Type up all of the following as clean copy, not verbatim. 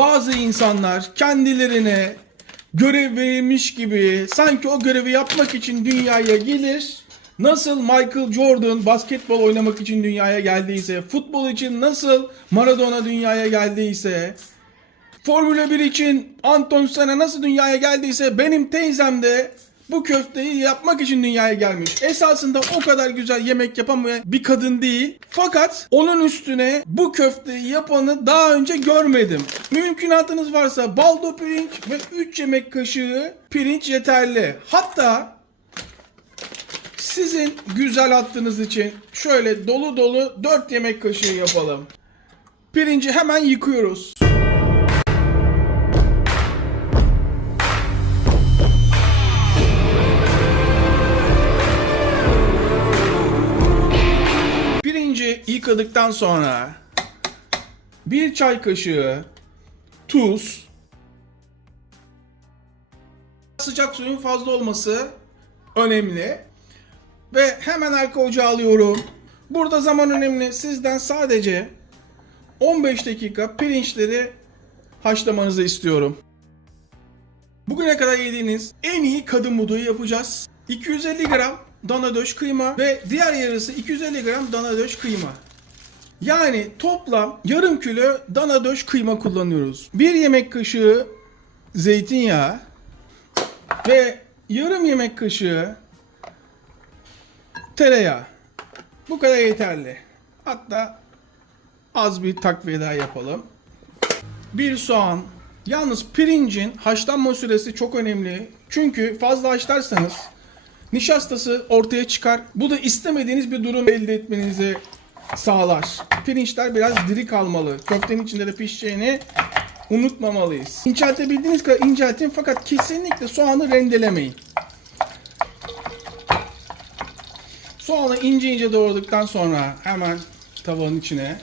Bazı insanlar kendilerine görev verilmiş gibi sanki o görevi yapmak için dünyaya gelir. Nasıl Michael Jordan basketbol oynamak için dünyaya geldiyse, futbol için nasıl Maradona dünyaya geldiyse, Formula 1 için Ayrton Senna nasıl dünyaya geldiyse benim teyzem de bu köfteyi yapmak için dünyaya gelmiş. Esasında o kadar güzel yemek yapamayan bir kadın değil. Fakat onun üstüne bu köfteyi yapanı daha önce görmedim. Mümkünatınız varsa baldo pirinç ve 3 yemek kaşığı pirinç yeterli. Hatta sizin güzel hattınız için şöyle dolu dolu 4 yemek kaşığı yapalım. Pirinci hemen yıkıyoruz. Pirinci yıkadıktan sonra 1 çay kaşığı tuz, sıcak suyun fazla olması önemli ve hemen arka ocağa alıyorum. Burada zaman önemli. Sizden sadece 15 dakika pirinçleri haşlamanızı istiyorum. Bugüne kadar yediğiniz en iyi kadın buğdayı yapacağız. 250 gram dana döş kıyma ve diğer yarısı 250 gram dana döş kıyma. Yani toplam yarım kilo dana döş kıyma kullanıyoruz. 1 yemek kaşığı zeytinyağı ve yarım yemek kaşığı tereyağı. Bu kadar yeterli. Hatta az bir takviye daha yapalım. 1 soğan. Yalnız pirincin haşlanma süresi çok önemli. Çünkü fazla haşlarsanız nişastası ortaya çıkar. Bu da istemediğiniz bir durum elde etmenizi sağlar. Pirinçler biraz diri kalmalı. Köftenin içinde de pişeceğini unutmamalıyız. İnceltebildiğiniz kadar inceltin fakat kesinlikle soğanı rendelemeyin. Soğanı ince ince doğradıktan sonra hemen tavanın içine.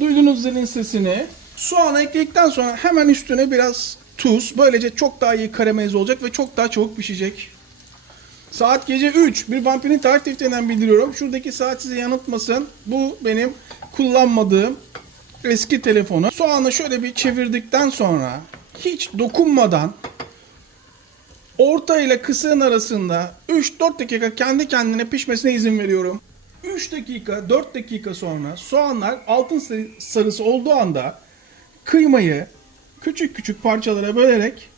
Duydunuz zilin sesini. Soğanı ekledikten sonra hemen üstüne biraz tuz. Böylece çok daha iyi karamelize olacak ve çok daha çabuk pişecek. Saat gece 3. Bir vampirin tarih defterinden bildiriyorum. Şuradaki saat sizi yanıltmasın. Bu benim kullanmadığım eski telefonu. Soğanı şöyle bir çevirdikten sonra hiç dokunmadan orta ile kısığın arasında 3-4 dakika kendi kendine pişmesine izin veriyorum. 3 dakika, 4 dakika sonra soğanlar altın sarısı olduğu anda kıymayı küçük küçük parçalara bölerek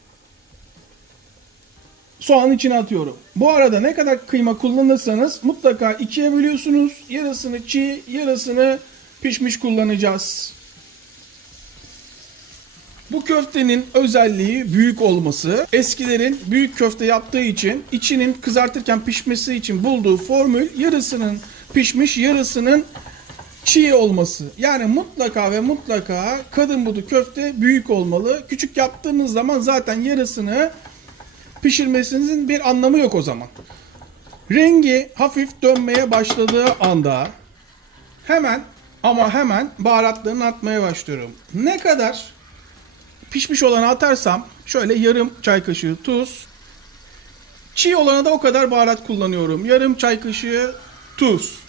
soğanın içine atıyorum. Bu arada ne kadar kıyma kullanırsanız mutlaka ikiye bölüyorsunuz. Yarısını çiğ, yarısını pişmiş kullanacağız. Bu köftenin özelliği büyük olması. Eskilerin büyük köfte yaptığı için içinin kızartırken pişmesi için bulduğu formül yarısının pişmiş, yarısının çiğ olması. Yani mutlaka ve mutlaka kadın budu köfte büyük olmalı. Küçük yaptığınız zaman zaten yarısını pişirmesinizin bir anlamı yok o zaman. Rengi hafif dönmeye başladığı anda hemen ama hemen baharatlarını atmaya başlıyorum. Ne kadar pişmiş olanı atarsam şöyle yarım çay kaşığı tuz. Çiğ olana da o kadar baharat kullanıyorum. Yarım çay kaşığı tuz.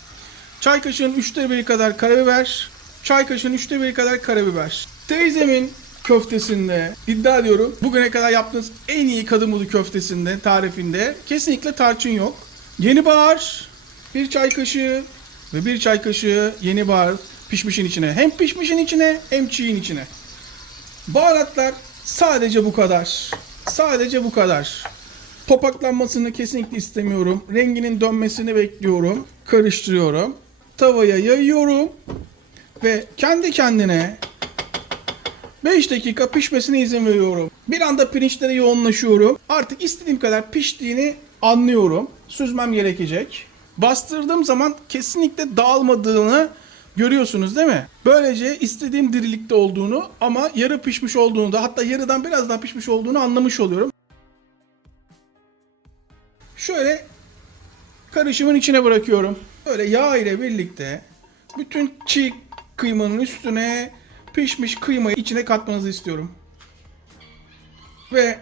Çay kaşığının 1/3 kadar karabiber. Çay kaşığının 1/3 kadar karabiber. Teyzemin köftesinde iddia ediyorum bugüne kadar yaptığınız en iyi kadın budu köftesinde tarifinde kesinlikle tarçın yok. Yeni bahar 1 çay kaşığı ve 1 çay kaşığı yeni bahar pişmişin içine. Hem pişmişin içine hem çiğin içine. Baharatlar sadece bu kadar. Sadece bu kadar. Topaklanmasını kesinlikle istemiyorum. Renginin dönmesini bekliyorum. Karıştırıyorum. Tavaya yayıyorum. Ve kendi kendine 5 dakika pişmesine izin veriyorum. Bir anda pirinçlere yoğunlaşıyorum. Artık istediğim kadar piştiğini anlıyorum. Süzmem gerekecek. Bastırdığım zaman kesinlikle dağılmadığını görüyorsunuz değil mi? Böylece istediğim dirilikte olduğunu ama yarı pişmiş olduğunu da hatta yarıdan biraz daha pişmiş olduğunu anlamış oluyorum. Şöyle karışımın içine bırakıyorum. Böyle yağ ile birlikte bütün çiğ kıymanın üstüne pişmiş kıymayı içine katmanızı istiyorum. Ve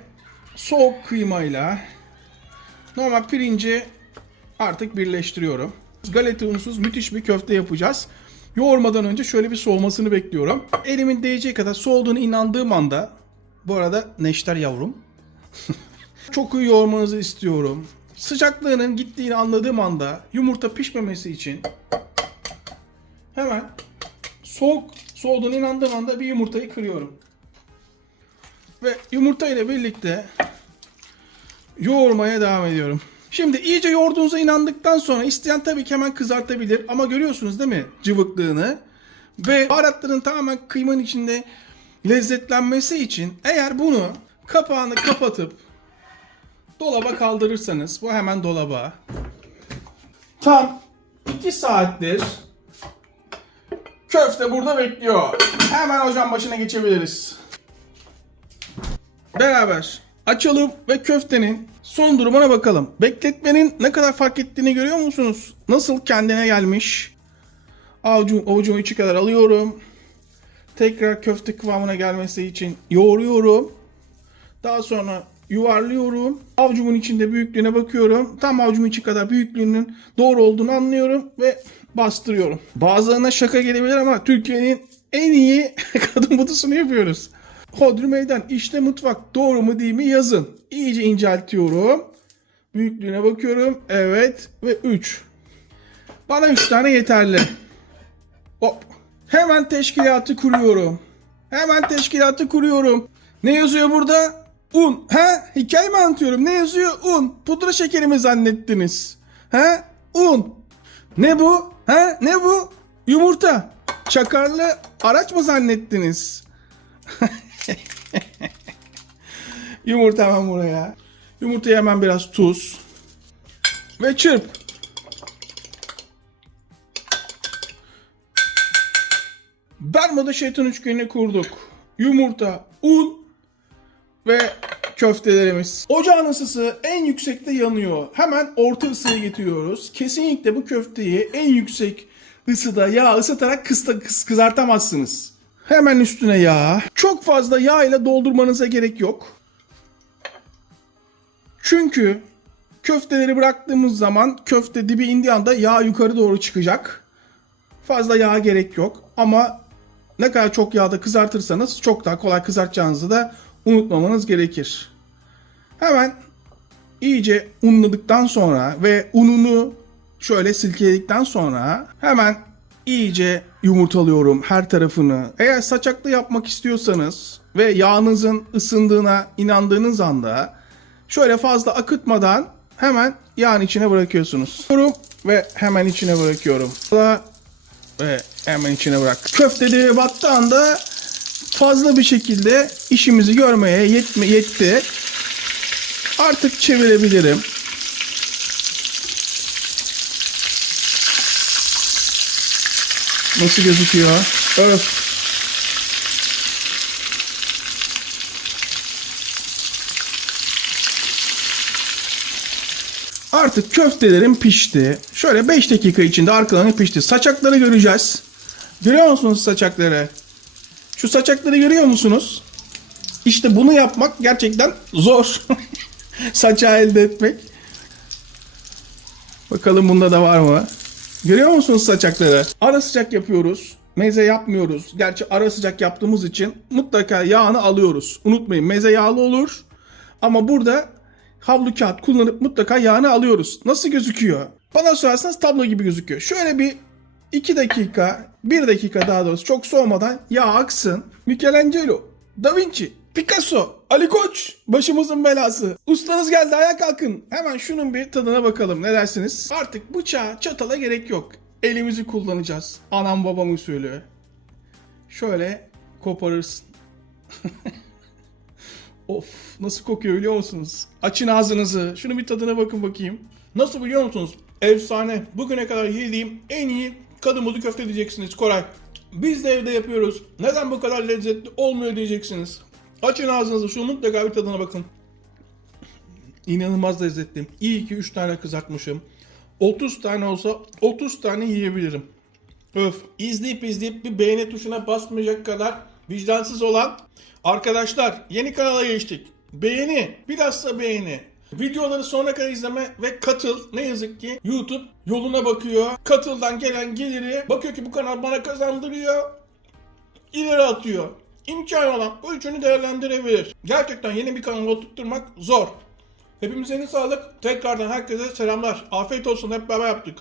soğuk kıymayla normal pirinci artık birleştiriyorum. Galeta unsuz müthiş bir köfte yapacağız. Yoğurmadan önce şöyle bir soğumasını bekliyorum. Elimin değeceği kadar soğuduğunu inandığım anda, bu arada neşter yavrum, çok iyi yoğurmanızı istiyorum. Sıcaklığının gittiğini anladığım anda yumurta pişmemesi için hemen soğuduğunu inandığım anda bir yumurtayı kırıyorum. Ve yumurta ile birlikte yoğurmaya devam ediyorum. Şimdi iyice yoğurduğunuza inandıktan sonra isteyen tabii ki hemen kızartabilir. Ama görüyorsunuz değil mi cıvıklığını? Ve baharatların tamamen kıymanın içinde lezzetlenmesi için eğer bunu kapağını kapatıp dolaba kaldırırsanız, bu hemen dolaba, tam 2 saattir köfte burada bekliyor. Hemen ocağın başına geçebiliriz. Beraber açalım ve köftenin son durumuna bakalım. Bekletmenin ne kadar fark ettiğini görüyor musunuz? Nasıl kendine gelmiş? Avucumun içi kadar alıyorum. Tekrar köfte kıvamına gelmesi için yoğuruyorum. Daha sonra yuvarlıyorum. Avucumun içinde büyüklüğüne bakıyorum. Tam avucumun içi kadar büyüklüğünün doğru olduğunu anlıyorum ve bastırıyorum. Bazılarına şaka gelebilir ama Türkiye'nin en iyi kadın budusunu yapıyoruz. Hodri meydan, işte mutfak, doğru mu değil mi yazın. İyice inceltiyorum. Büyüklüğüne bakıyorum. Evet ve 3. Bana 3 tane yeterli. Hop. Hemen teşkilatı kuruyorum. Ne yazıyor burada? Un. Hikaye mi anlatıyorum? Ne yazıyor? Un. Pudra şekeri mi zannettiniz? Un. Ne bu? Ne bu? Yumurta. Çakarlı araç mı zannettiniz? Yumurta hemen buraya. Yumurtaya hemen biraz tuz. Ve çırp. Bermuda şeytan üçgenini kurduk. Yumurta, un ve köftelerimiz. Ocağın ısısı en yüksekte yanıyor. Hemen orta ısıya getiriyoruz. Kesinlikle bu köfteyi en yüksek ısıda yağ ısıtarak kızartamazsınız. Hemen üstüne yağ. Çok fazla yağ ile doldurmanıza gerek yok. Çünkü köfteleri bıraktığımız zaman köfte dibi indiği anda yağ yukarı doğru çıkacak. Fazla yağ gerek yok ama ne kadar çok yağda kızartırsanız çok daha kolay kızartacağınızı da unutmamanız gerekir. Hemen iyice unladıktan sonra ve ununu şöyle silkeledikten sonra hemen iyice yumurtalıyorum her tarafını. Eğer saçaklı yapmak istiyorsanız ve yağınızın ısındığına inandığınız anda şöyle fazla akıtmadan hemen yağın içine bırakıyorsunuz. Ve hemen içine bırakıyorum. Ve hemen içine bırak. Köfteleri battığı anda fazla bir şekilde işimizi görmeye yetti. Artık çevirebilirim. Nasıl gözüküyor? Öf. Artık köftelerim pişti. Şöyle 5 dakika içinde arkalarını pişti. Saçakları göreceğiz. Görüyor musunuz saçakları? Şu saçakları görüyor musunuz? İşte bunu yapmak gerçekten zor. Saçağı elde etmek. Bakalım bunda da var mı? Görüyor musunuz saçakları? Ara sıcak yapıyoruz. Meze yapmıyoruz. Gerçi ara sıcak yaptığımız için mutlaka yağını alıyoruz. Unutmayın, meze yağlı olur. Ama burada havlu kağıt kullanıp mutlaka yağını alıyoruz. Nasıl gözüküyor? Bana sorarsanız tablo gibi gözüküyor. Şöyle bir 2 dakika, 1 dakika daha doğrusu çok soğumadan yağ aksın. Michelangelo, Da Vinci, Picasso, Ali Koç, başımızın belası. Ustanız geldi, ayağa kalkın. Hemen şunun bir tadına bakalım, ne dersiniz? Artık bıçağa, çatala gerek yok. Elimizi kullanacağız. Anam babam usulü. Şöyle koparırsın. Of, nasıl kokuyor biliyor musunuz? Açın ağzınızı. Şunun bir tadına bakın bakayım. Nasıl biliyor musunuz? Efsane. Bugüne kadar yediğim en iyi kadın budu köfte diyeceksiniz Koray. Biz de evde yapıyoruz. Neden bu kadar lezzetli olmuyor diyeceksiniz. Açın ağzınızı. Şunun mutlaka bir tadına bakın. İnanılmaz lezzetli. İyi ki 3 tane kızartmışım. 30 tane olsa 30 tane yiyebilirim. Öf. İzleyip bir beğeni tuşuna basmayacak kadar vicdansız olan arkadaşlar, yeni kanala geçtik. Beğeni, bilhassa beğeni. Videoları sonuna kadar izleme ve katıl. Ne yazık ki YouTube yoluna bakıyor. Katıldan gelen geliri bakıyor ki bu kanal bana kazandırıyor. İleri atıyor. İmkanı olan bu üçünü değerlendirebilir. Gerçekten yeni bir kanal oturtturmak zor. Hepimize sağlık. Tekrardan herkese selamlar. Afiyet olsun. Hep beraber yaptık.